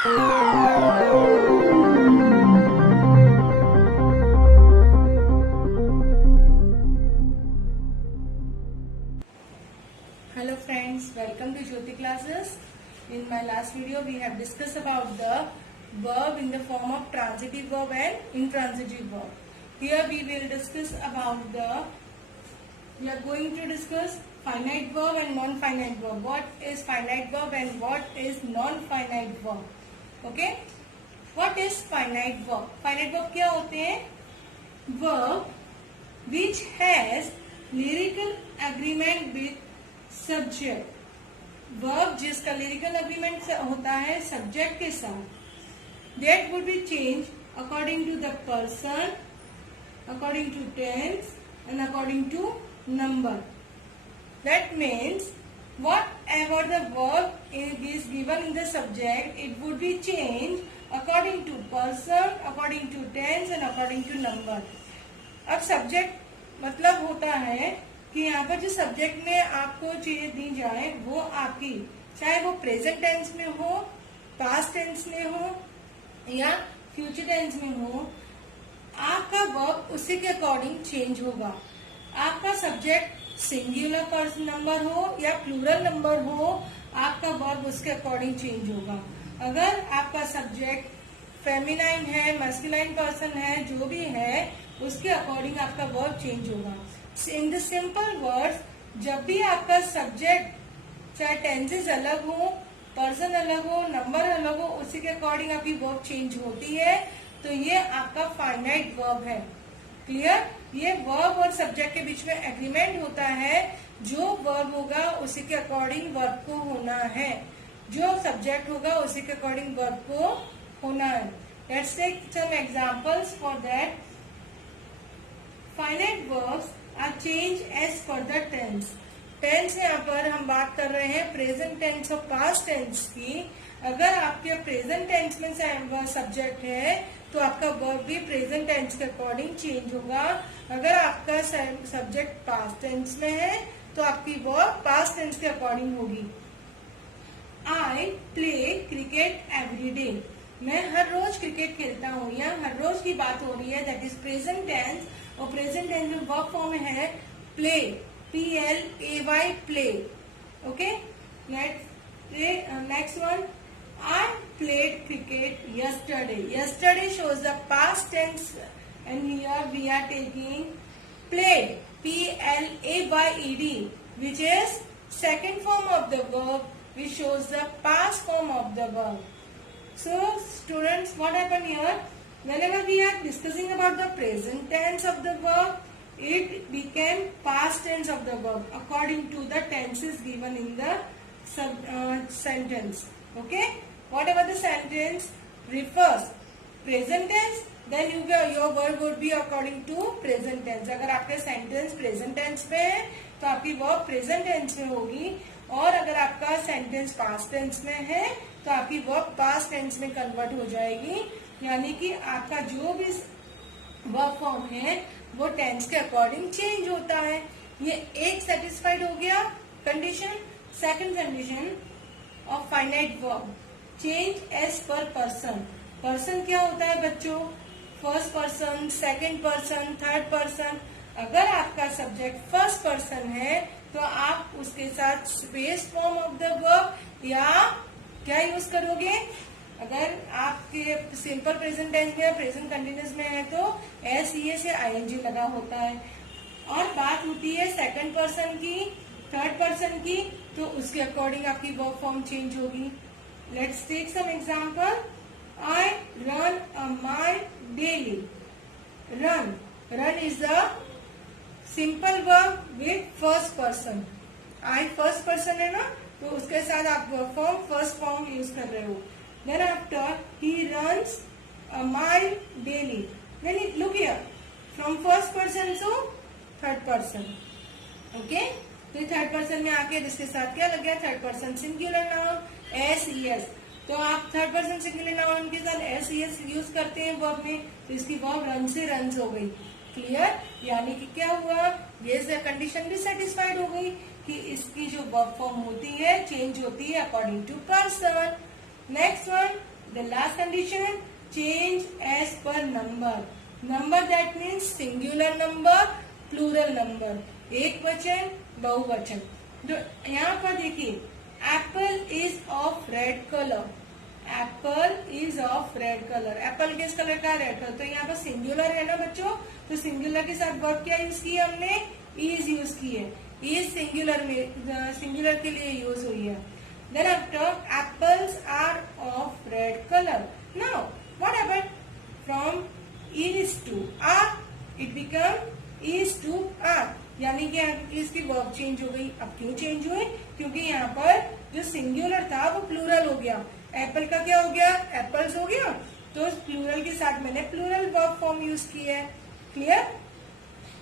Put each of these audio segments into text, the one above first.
Hello friends, welcome to Jyoti classes. In my last video we have discussed about the verb in the form of transitive verb and intransitive verb. Here we are going to discuss finite verb and non-finite verb. What is finite verb and what is non-finite verb? Okay? What is finite verb? Finite verb क्या होते हैं? Verb which has lyrical agreement with subject. Verb जिसका lyrical agreement होता है subject के साथ. That would be changed according to the person, according to tense and according to number. That means whatever the verb is given in the subject, it would be changed according to person, according to tense and according to number. अब subject मतलब होता है कि यहाँ पर जो subject में आपको चीजें दी जाए वो आपकी, चाहे वो प्रेजेंट टेंस में हो, पास्ट टेंस में हो या फ्यूचर टेंस में हो, आपका वर्ब उसी के अकॉर्डिंग चेंज होगा. आपका सब्जेक्ट सिंगुलर पर्सन नंबर हो या प्लूरल नंबर हो, आपका वर्ब उसके अकॉर्डिंग चेंज होगा. अगर आपका सब्जेक्ट फेमिनाइन है, मस्कुलाइन पर्सन है, जो भी है उसके अकॉर्डिंग आपका वर्ब चेंज होगा. इन द सिंपल वर्ड्स, जब भी आपका सब्जेक्ट चाहे टेंसेस अलग हो, पर्सन अलग हो, नंबर अलग हो, उसी के अकॉर्डिंग आपकी वर्ब चेंज होती है, तो ये आपका फाइनाइट वर्ब है. क्लियर? ये वर्ब और सब्जेक्ट के बीच में एग्रीमेंट होता है. जो वर्ब होगा उसी के अकॉर्डिंग वर्ब को होना है, जो सब्जेक्ट होगा उसी के अकॉर्डिंग वर्ब को होना है. Let's take some examples for that. Finite verbs are change as per the tense. Tense यहाँ पर हम बात कर रहे हैं प्रेजेंट टेंस और पास्ट टेंस की. अगर आपके प्रेजेंट टेंस में सब्जेक्ट है तो आपका वर्ब भी प्रेजेंट टेंस के अकॉर्डिंग चेंज होगा. अगर आपका सब्जेक्ट पास्ट टेंस में है तो आपकी वर्ब पास्ट टेंस के अकॉर्डिंग होगी. I play cricket every day. मैं हर रोज क्रिकेट खेलता हूँ. या हर रोज की बात हो रही है, दैट इज प्रेजेंट टेंस. और प्रेजेंट टेंस में वर्ब फॉर्म है play, PLAY, play. Okay, next one. I played cricket yesterday. Yesterday shows the past tense and here we are taking played, PLAYED, which is second form of the verb which shows the past form of the verb. So students, what happened here? Whenever we are discussing about the present tense of the verb, it became past tense of the verb according to the tenses given in the sentence. Okay? Whatever the sentence refers present tense, then your verb would be according to present tense. अगर आपके sentence present tense में है तो आपकी verb present tense में होगी, और अगर आपका सेंटेंस पास्ट टेंस में है तो आपकी वर्ब पास्ट टेंस में कन्वर्ट हो जाएगी. यानी कि आपका जो भी वर्ब फॉर्म है वो टेंस के अकॉर्डिंग चेंज होता है. ये एक सेटिस्फाइड हो गया condition. Second condition of finite verb, change as per person. Person क्या होता है बच्चों? First person, second person, third person. अगर आपका सब्जेक्ट फर्स्ट पर्सन है तो आप उसके साथ space form of the verb या क्या यूज करोगे? अगर आपके सिंपल प्रेजेंट टेंस में या प्रेजेंट कंटिन्यूअस में है तो SES या ING लगा होता है. और बात होती है सेकंड पर्सन की, थर्ड पर्सन की, तो उसके अकॉर्डिंग आपकी वर्ब फॉर्म चेंज होगी. Let's take some example. I run a mile daily. Run is the simple verb with first person. I first person है ना, तो उसके साथ आप verb form first form use कर रहे हो. Then after he runs a mile daily. Then look here, from first person to third person. Okay? तो थर्ड पर्सन में आके इसके साथ क्या लग गया? Third person singular noun SES. तो आप थर्ड पर्सन सिंगुलर नाउन के साथ SES यूज करते हैं वर्ब में, तो इसकी वर्ब रन से रन्स हो गई. क्लियर? यानी कि क्या हुआ? ये कंडीशन भी सेटिस्फाइड हो गई कि इसकी जो वर्ब फॉर्म होती है चेंज होती है according to person. Next one, The last condition, change as per number. Number that means singular number, plural number. एक वचन, बहुवचन. तो यहाँ पर देखिए, apple is of red color. Apple is of red colour. Apple किस कलर का? Red colour. तो यहाँ पर सिंगुलर है ना बच्चों, तो सिंगुलर के साथ वर्ब क्या यूज की है हमने? इज यूज की है. इज सिंगुलर में, सिंगुलर के लिए यूज हुई है. Then after apples are of red colour. Now what happened? From is to are it become is to are, यानी कि इसकी वर्ब चेंज हो गई. अब क्यों चेंज हुई? क्योंकि यहाँ पर जो सिंगुलर था वो प्लूरल हो गया. एप्पल का क्या हो गया? एप्पल्स हो गया. तो प्लूरल के साथ मैंने प्लूरल वर्ब फॉर्म यूज की है. क्लियर?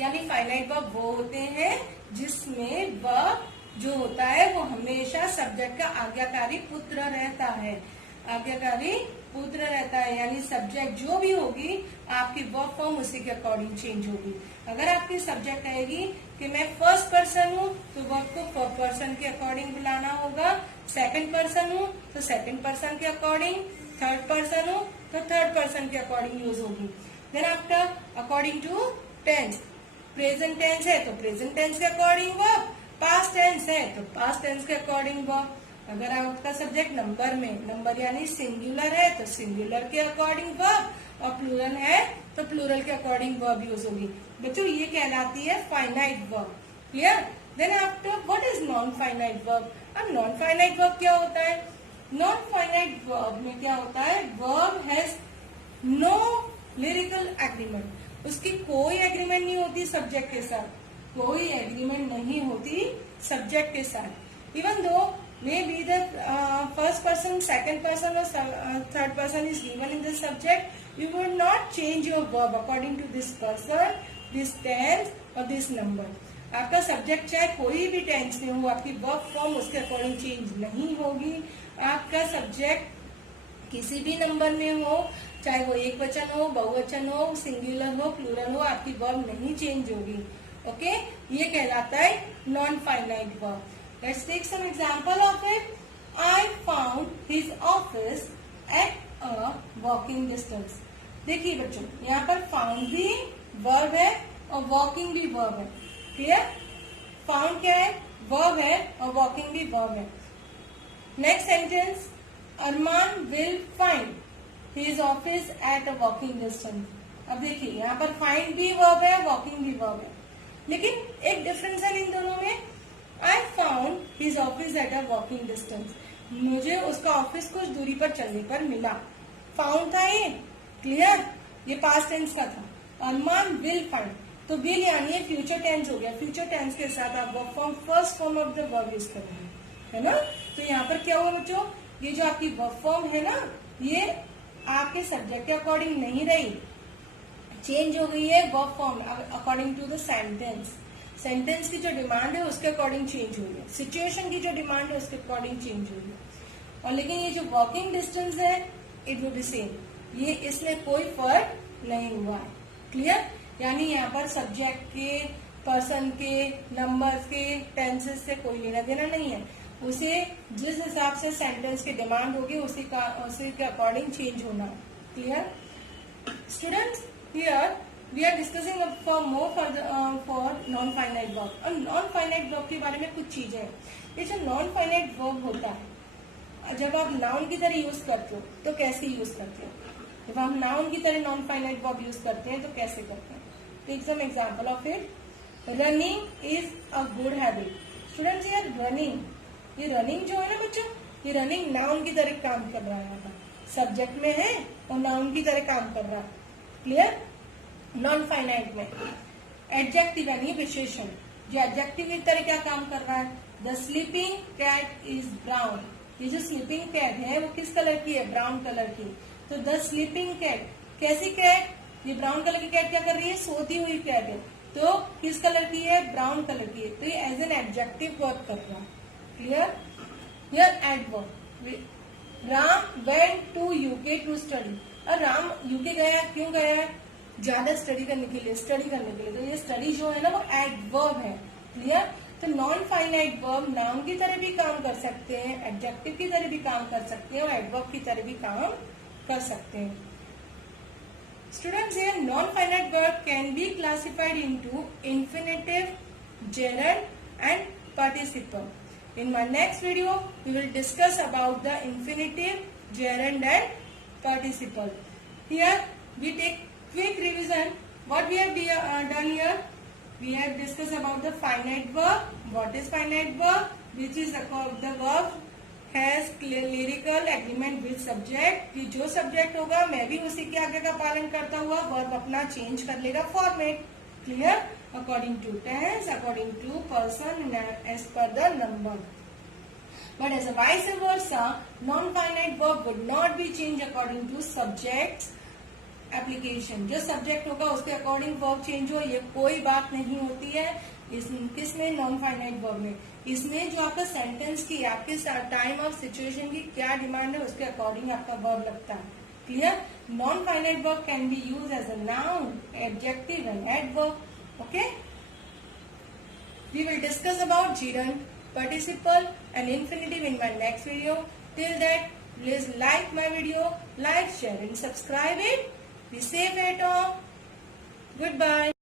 यानी फाइनाइट वर्ब वो होते हैं जिसमें वर्ब जो होता है वो हमेशा सब्जेक्ट का आज्ञाकारी पुत्र रहता है. आज्ञाकारी पुत्र रहता है, यानी सब्जेक्ट जो भी होगी आपकी वर्ब फॉर्म उसी के अकॉर्डिंग चेंज होगी. अगर आपकी सब्जेक्ट आएगी कि मैं फर्स्ट पर्सन हूँ तो वर्ब को फर्स्ट पर्सन के अकॉर्डिंग बुलाना होगा. सेकंड पर्सन हूँ तो सेकंड पर्सन के अकॉर्डिंग. थर्ड पर्सन हूँ तो थर्ड पर्सन के अकॉर्डिंग यूज होगी. Then after according to tense. Present tense है तो प्रेजेंट टेंस के अकॉर्डिंग वर्ब. पास्ट टेंस है तो पास्ट टेंस के अकॉर्डिंग वर्ब. अगर आपका सब्जेक्ट नंबर में, नंबर यानी सिंगुलर है तो सिंगुलर के अकॉर्डिंग वर्ब, और प्लूरल है तो प्लूरल के अकॉर्डिंग वर्ब यूज होगी. बच्चों ये कहलाती है finite verb. Clear? Then after what is non finite verb? अब नॉन फाइनाइट वर्ब क्या होता है? नॉन फाइनाइट वर्ब में क्या होता है? Verb has no lyrical agreement. उसकी कोई एग्रीमेंट नहीं होती सब्जेक्ट के साथ. कोई एग्रीमेंट नहीं होती सब्जेक्ट के साथ. Even though maybe the first person, second person or third person is given in the subject, you would not change your verb according to this person, this tense or this number. आपका subject चाहे कोई भी tense में हो, आपकी verb form उसके according change नहीं होगी. आपका सब्जेक्ट किसी भी नंबर में हो, चाहे वो एक वचन हो, बहुवचन हो, सिंगुलर हो, प्लूरल हो, आपकी वर्ब नहीं चेंज होगी. ओके, ये कहलाता है non finite verb. Let's take some example of it. I found his office at a walking distance. देखिए बच्चों, यहाँ पर found भी verb है और walking भी verb है. Clear? Found क्या है? Verb है और walking भी verb है. Next sentence, Arman will find his office at a walking distance. अब देखिए यहाँ पर find भी verb है, walking भी verb है, लेकिन एक डिफरेंस है इन दोनों में. I found his office at a walking distance. मुझे उसका ऑफिस कुछ दूरी पर चलने पर मिला. फाउंड था ये. क्लियर? ये पास्ट टेंस का था. अरमान विल फाइंड, तो विल यानी ये फ्यूचर टेंस हो गया. फ्यूचर टेंस के साथ आप verb form first form of the verb use करेंगे, है ना. तो यहाँ पर क्या हुआ बच्चों? ये जो आपकी वर्ब फॉर्म है ना, ये आपके सब्जेक्ट के अकॉर्डिंग नहीं रही, चेंज हो गई है verb form according to the sentence. Sentence की जो डिमांड है उसके अकॉर्डिंग चेंज हुई है. सिचुएशन की जो डिमांड है उसके अकॉर्डिंग चेंज हुई है. और लेकिन ये जो वॉकिंग डिस्टेंस है इट विल बी सेम. ये इसमें कोई फर्क नहीं हुआ है. क्लियर? यानी यहाँ पर सब्जेक्ट के, पर्सन के, नंबर्स के, टेंसेस से कोई लेना देना नहीं है. उसे जिस हिसाब से सेंटेंस की डिमांड होगी उसी के अकॉर्डिंग चेंज होना है. Clear? Students, here we are discussing for more for non finite verb. और नॉन फाइनाइट वर्ब के बारे में कुछ चीजें हैं. ये जो नॉन फाइनाइट वर्ब होता है, जब आप नाउन की तरह यूज करते हो तो कैसे यूज करते हो? जब हम नाउन की तरह नॉन फाइनाइट वर्ब यूज करते हैं तो कैसे करते हैं? Take some example of it. Running is a good habit. Students, ये रनिंग, ये रनिंग जो है ना बच्चों, ये रनिंग नाउन की तरह काम कर रहा है. यहाँ पर सब्जेक्ट में है और नाउन की तरह काम कर रहा है. क्लियर? नॉन फाइनाइट में एडजेक्टिव यानी विशेषण, जो एडजेक्टिव की तरह क्या काम कर रहा है? The sleeping cat is brown. ये जो स्लीपिंग कैट है वो किस कलर की है? ब्राउन कलर की. तो द स्लीपिंग कैट, कैसी कैट? ये ब्राउन कलर की कैट क्या कर रही है? सोती हुई कैट है. तो किस कलर की है? ब्राउन कलर की है. तो ये एज एन एडजेक्टिव वर्क कर रहा है. Clear? Here adverb. Ram went to UK to study. और राम यूके गया, क्यों गया है? ज्यादा स्टडी करने के लिए, स्टडी करने के लिए. तो ये स्टडी जो है ना वो एडवर्ब है. क्लियर? तो नॉन फाइनाइट वर्ब नाउन की तरह भी काम कर सकते हैं, एडजेक्टिव की तरह भी काम कर सकते हैं और एडवर्ब की तरह भी काम कर सकते हैं. Students, here non-finite verb can be classified into infinitive, gerund and participle. In my next video, we will discuss about the infinitive, gerund and participle. Here, we take quick revision. What we have done here? We have discussed about the finite verb. What is finite verb? Which is the verb has lyrical agreement with subject कि जो subject होगा मैं भी उसी के आगे का पालन करता हुआ वर्ब अपना चेंज कर लेगा format. Clear? According to tense, according to person, as per the number. But as a vice versa non finite verb would not be change according to subject application. जो सब्जेक्ट होगा उसके according verb change हो, ये कोई बात नहीं होती है. किसमें? नॉन फाइनाइट वर्ब में. इसमें जो आपका सेंटेंस की, आपके टाइम ऑफ सिचुएशन की क्या डिमांड है उसके अकॉर्डिंग आपका वर्ब लगता है. Clear? Non finite verb can be use as a noun, adjective and adverb. Okay, we will discuss about gerund, participle and infinitive in my next video. Till that, please like my video, like, share and subscribe it. Be safe at home. Goodbye.